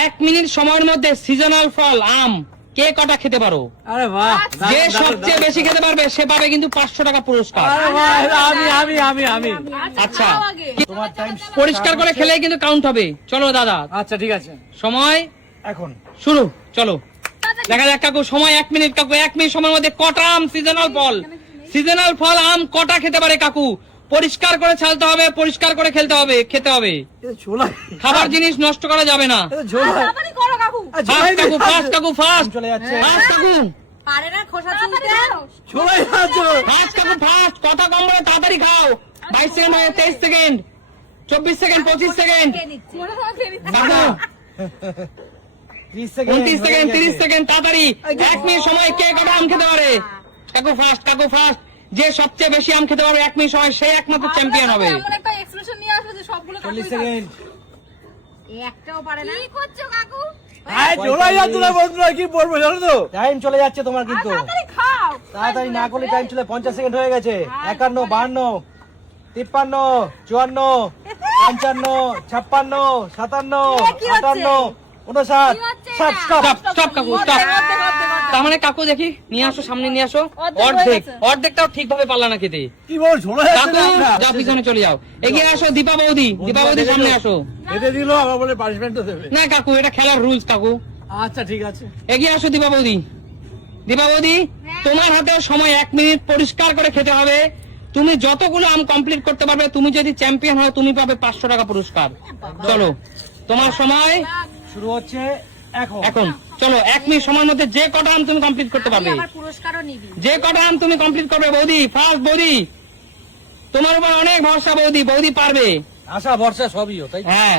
1 minute সময়ের মধ্যে seasonal ফল আম কে কটা খেতে পারো? আরে বাহ, যে সবচেয়ে বেশি খেতে পারবে সে পাবে কিন্তু 500 টাকা পুরস্কার। আরে বাহ, আমি আচ্ছা, তোমার টাইম পরিষ্কার করে খেলেই কিন্তু কাউন্ট হবে। চলো দাদা, আচ্ছা ঠিক আছে, সময় এখন শুরু। চলো দেখা যাক কাকু, সময় 1 মিনিট। কাকু 1 মিনিট সময়ের মধ্যে কটা আম সিজনাল ফল আম কটা খেতে পারে কাকু? পরিষ্কার করে ছালতে হবে, পরিষ্কার করে খেতে হবে। ছোলা খাবার জিনিস নষ্ট করা যাবে না। ছোলা ফাস্ট কাকু, ফাস্ট কাকু, ফাস্ট চলে যাচ্ছে, ফাস্ট কাকু, পারে না খোসা তুলতে। ছোলাই যাচ্ছে। ফাস্ট কাকু, ফাস্ট। কথা কম বলে তাড়াতাড়ি খাও। 22 সেকেন্ড হয়ে 23 সেকেন্ড, 24 সেকেন্ড, 25 সেকেন্ড, কাকু 30 সেকেন্ড, 29 সেকেন্ড, 30 সেকেন্ড, তাড়াতাড়ি। 1 মিনিট সময় কে কটা আম খেতে পারে? কাকু ফাস্ট, কাকু ফাস্ট। যে সবচেয়ে বেশি আম খেতে পারবে 1 মিনিট সময় সেই একমাত্র চ্যাম্পিয়ন হবে। এমন একটা এক্সপ্রেশন নিয়ে আসবে যে সবগুলো 40 সেকেন্ড। একটাও পারে না। কি করছো কাকু? আয় ছোলাই যাচ্ছে না বন্ধুরা, কি বলবো জানো তো? টাইম চলে যাচ্ছে তোমার কিন্তু। তাড়াতাড়ি খাও। তাড়াতাড়ি না করলে টাইম চলে 50 সেকেন্ড হয়ে গেছে। 51, 52, 53, 54, 55, 56, 57, কি হচ্ছে? 58, 59, কি হচ্ছে 60, এটা? স্টপ। স্টপ কাকু, স্টপ। তার মানে কাকু দেখি নিয়ে আসো, সামনে নিয়ে আসো। অর্ধেকটাও ঠিকভাবে পারলা না খেতে। কি বল, ছোলা যাচ্ছে কাকু না। যাও, পিছনে চলে যাও। এগিয়ে আসো দীপা বৌদি, সামনে আসো। খেতে দিল, আবার বলে পানিশমেন্ট তো দেবে। না কাকু, এটা খেলার রুলস কাকু। আচ্ছা ঠিক আছে, এগিয়ে আসো দীপা বৌদি, তোমার হাতে সময় 1 মিনিট। পরিষ্কার করে খেতে হবে। তুমি যতগুলো আম কমপ্লিট করতে পারবে, তুমি যদি চ্যাম্পিয়ন হও তুমি পাবে 500 টাকা পুরস্কার। চলো তোমার সময় শুরু হচ্ছে এখন। চলো 1 মিনিট সময়ের মধ্যে যে কটা আম তুমি কমপ্লিট করতে পারবে, আবার পুরস্কারও নিবি। যে কটা আম তুমি কমপ্লিট করবে বৌদি, ফার্স্ট বৌদি, তোমার উপর অনেক ভরসা বৌদি, পারবে। আশা ভরসা সবই, তাই হ্যাঁ